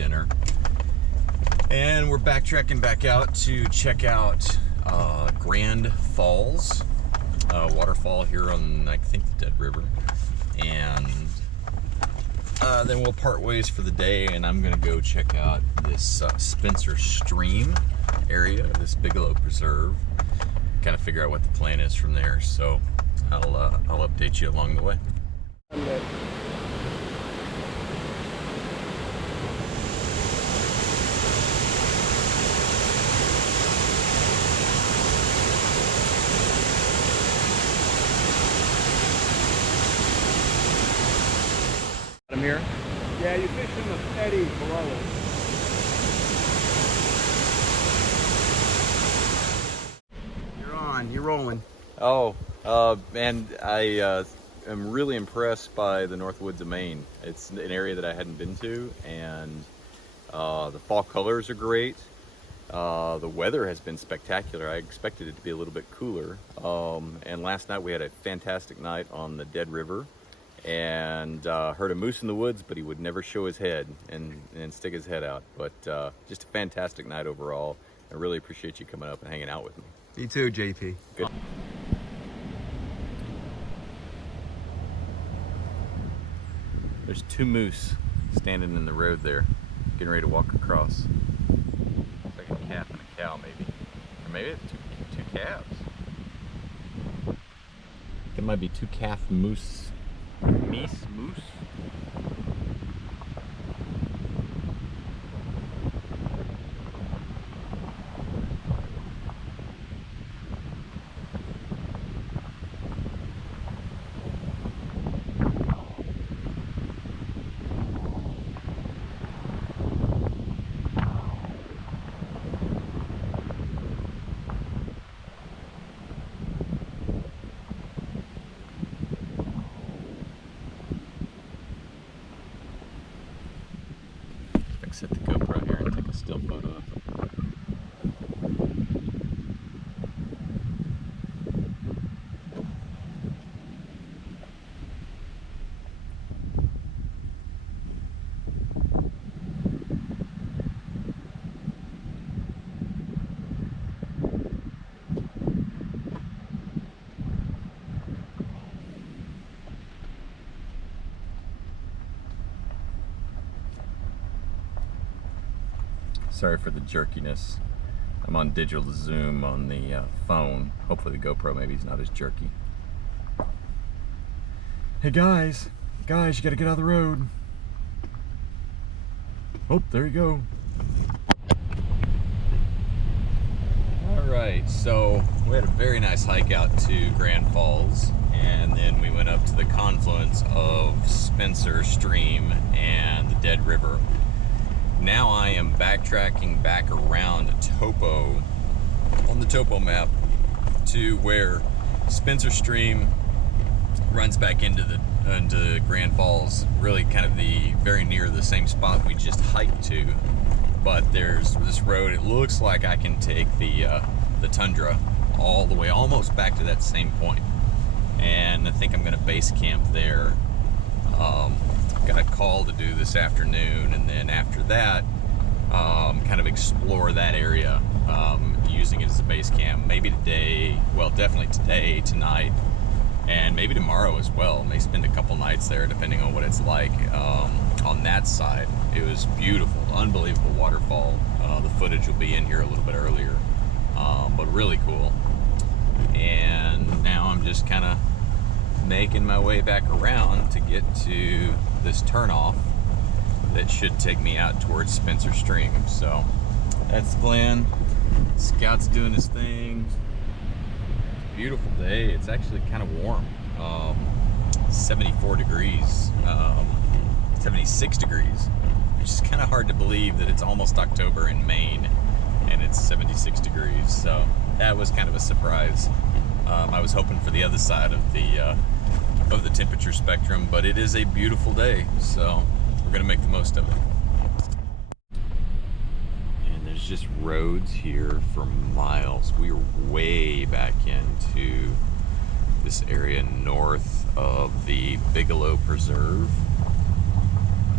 dinner. And we're backtracking back out to check out Grand Falls, waterfall here on, I think, the Dead River. And then we'll part ways for the day, and I'm gonna go check out this Spencer Stream area, this Bigelow Preserve, kind of figure out what the plan is from there. So I'll update you along the way. I'm here? Yeah, you fish in the eddy below it. You're on, you're rolling. Oh, and I am really impressed by the North Woods of Maine. It's an area that I hadn't been to, and the fall colors are great. The weather has been spectacular. I expected it to be a little bit cooler. And last night we had a fantastic night on the Dead River, and heard a moose in the woods, but he would never show his head and stick his head out. But just a fantastic night overall. I really appreciate you coming up and hanging out with me. Me too, JP. Good. There's two moose standing in the road there, getting ready to walk across. It's like a calf and a cow, maybe. Or maybe it's two calves. It might be two calf moose. Moose? Set the GoPro here and take a still photo of it. Sorry for the jerkiness. I'm on digital zoom on the phone. Hopefully the GoPro maybe is not as jerky. Hey guys, you gotta get out of the road. Oh, there you go. All right, so we had a very nice hike out to Grand Falls, and then we went up to the confluence of Spencer Stream and the Dead River. Now I am backtracking back around topo, on the topo map, to where Spencer Stream runs back into Grand Falls, really kind of very near the same spot we just hiked to. But there's this road, it looks like I can take the tundra all the way, almost back to that same point. And I think I'm gonna base camp there. Got a call to do this afternoon, and then after that kind of explore that area, using it as a base camp. Maybe today, well, definitely today, tonight, and maybe tomorrow as well. May spend a couple nights there depending on what it's like. On that side, it was beautiful, unbelievable waterfall. The footage will be in here a little bit earlier, but really cool. And now I'm just kind of making my way back around to get to this turnoff that should take me out towards Spencer Stream. So that's the plan. Scout's doing his thing. Beautiful day. It's actually kind of warm. 74 degrees, 76 degrees, which is kind of hard to believe that it's almost October in Maine and it's 76 degrees. So that was kind of a surprise. I was hoping for the other side of the temperature spectrum, but it is a beautiful day, so we're gonna make the most of it. And there's just roads here for miles. We are way back into this area north of the Bigelow Preserve,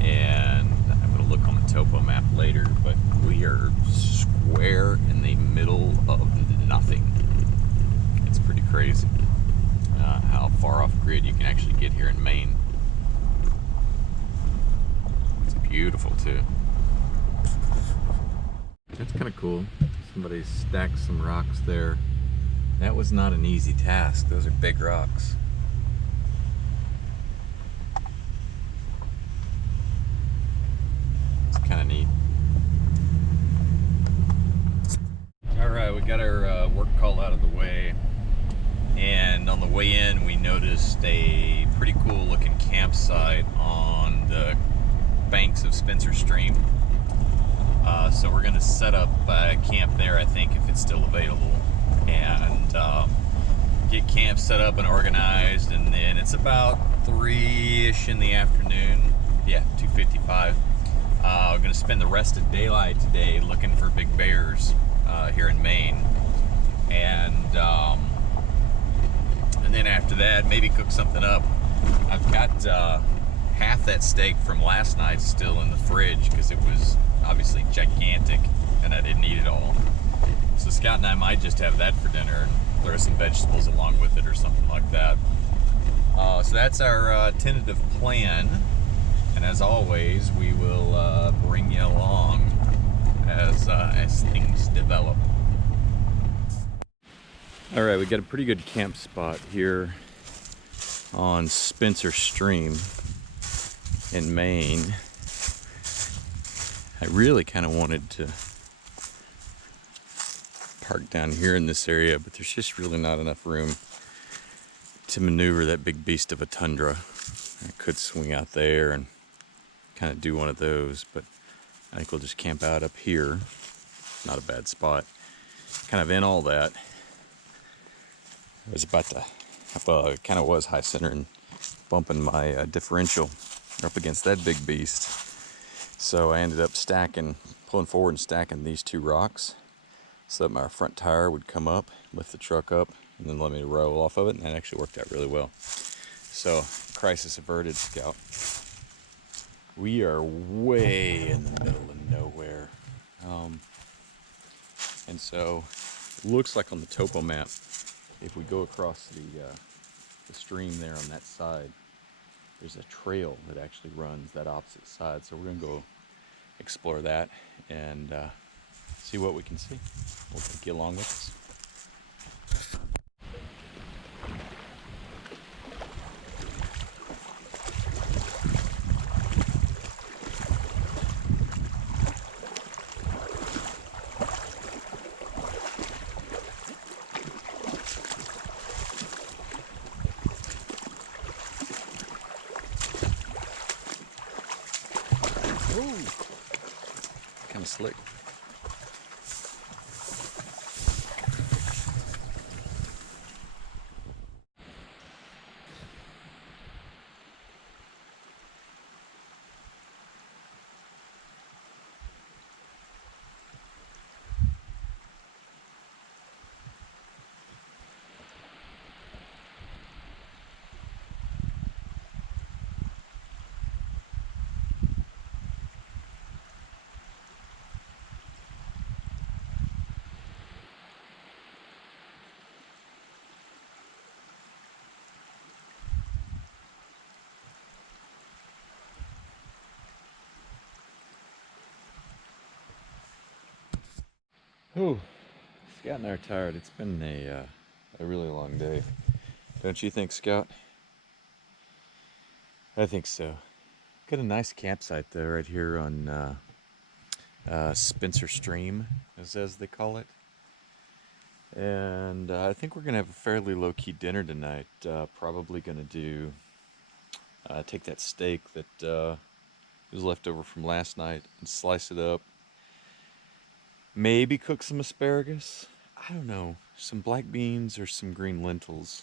and I'm gonna look on the topo map later, but we are square in the middle of nothing. It's pretty crazy how far off grid you can actually get here in Maine. It's beautiful too. That's kind of cool. Somebody stacked some rocks there. That was not an easy task. Those are big rocks. It's kind of neat. Alright, we got our work call out of the way. And on the way in, we noticed a pretty cool looking campsite on the banks of Spencer Stream. So we're going to set up camp there, I think, if it's still available, and get camp set up and organized. And then it's about 3-ish in the afternoon. Yeah, 2:55. We're going to spend the rest of daylight today looking for big bears here in Maine, and then after that, maybe cook something up. I've got half that steak from last night still in the fridge because it was obviously gigantic and I didn't eat it all. So Scott and I might just have that for dinner and throw some vegetables along with it or something like that. So that's our tentative plan, and as always, we will bring you along as things develop. All right, we got a pretty good camp spot here on Spencer Stream in Maine. I really kind of wanted to park down here in this area, but there's just really not enough room to maneuver that big beast of a tundra. I could swing out there and kind of do one of those, but I think we'll just camp out up here. Not a bad spot. Kind of in all that. I was about to, it kind of was high center and bumping my differential up against that big beast. So I ended up pulling forward and stacking these two rocks so that my front tire would come up, lift the truck up, and then let me roll off of it, and that actually worked out really well. So, crisis averted, Scout. We are way in the middle of nowhere. And so, looks like on the topo map, if we go across the stream there on that side, there's a trail that actually runs that opposite side. So we're going to go explore that and see what we can see. We'll take you along with us. Kind of slick. Ooh, Scout and I are tired. It's been a really long day. Don't you think, Scout? I think so. Got a nice campsite though right here on Spencer Stream, as they call it. And I think we're gonna have a fairly low-key dinner tonight. Probably gonna do take that steak that was left over from last night and slice it up. Maybe cook some asparagus. I don't know. Some black beans or some green lentils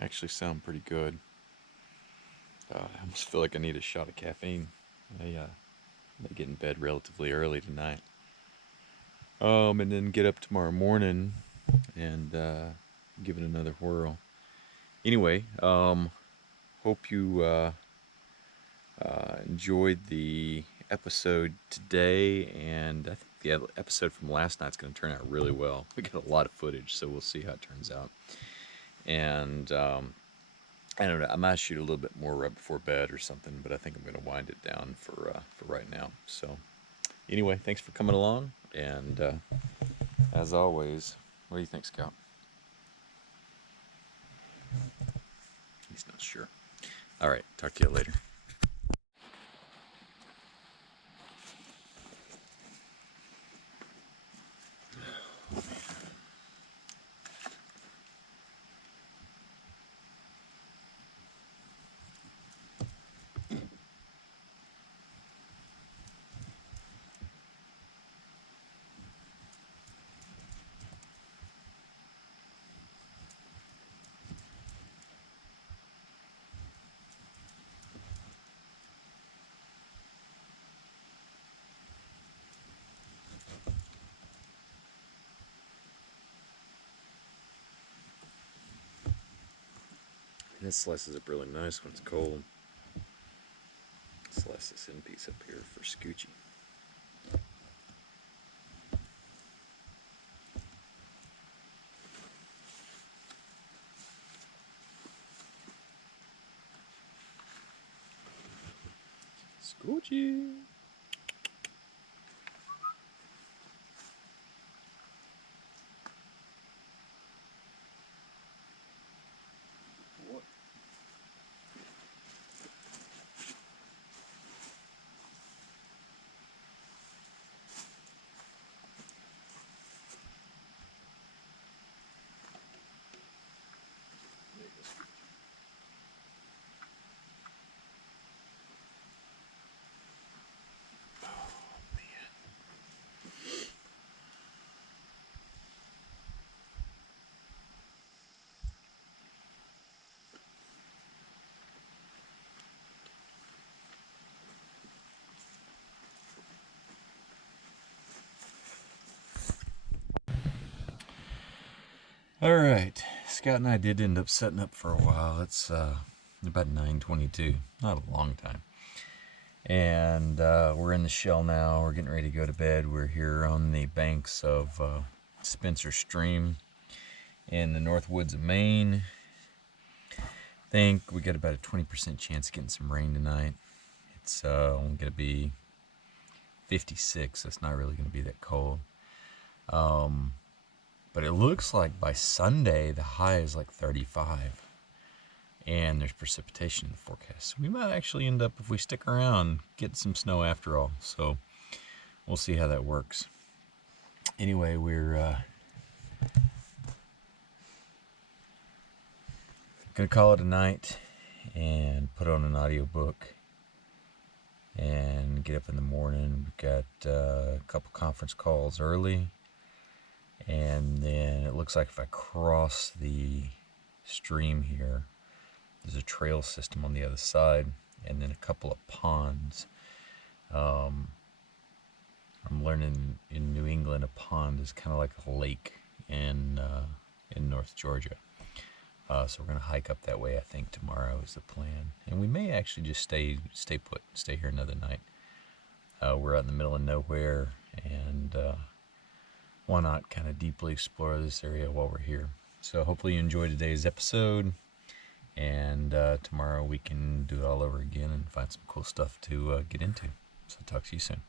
actually sound pretty good. I almost feel like I need a shot of caffeine. I may get in bed relatively early tonight. And then get up tomorrow morning and give it another whirl. Anyway, hope you enjoyed the episode today, and I think the episode from last night's going to turn out really well. We got a lot of footage, so we'll see how it turns out. And I don't know, I might shoot a little bit more right before bed or something, but I think I'm going to wind it down for right now. So anyway, thanks for coming along, and as always, what do you think, Scout? He's not sure. All right, talk to you later. This slices up really nice when it's cold. Slice this in piece up here for Scoochie. Scoochie! All right, Scott and I did end up setting up for a while. It's about 9:22, not a long time. And we're in the shell now. We're getting ready to go to bed. We're here on the banks of Spencer Stream in the North Woods of Maine. I think we got about a 20% chance of getting some rain tonight. It's only going to be 56, so it's not really going to be that cold. But it looks like by Sunday, the high is like 35. And there's precipitation in the forecast. So we might actually end up, if we stick around, getting some snow after all. So we'll see how that works. Anyway, we're going to call it a night and put on an audiobook and get up in the morning. We've got a couple conference calls early. And then it looks like if I cross the stream here, there's a trail system on the other side, and then a couple of ponds. I'm learning in New England, a pond is kind of like a lake in North Georgia. So we're going to hike up that way, I think, tomorrow is the plan. And we may actually just stay put, stay here another night. We're out in the middle of nowhere, and why not kind of deeply explore this area while we're here. So hopefully you enjoyed today's episode, and tomorrow we can do it all over again and find some cool stuff to get into. So talk to you soon.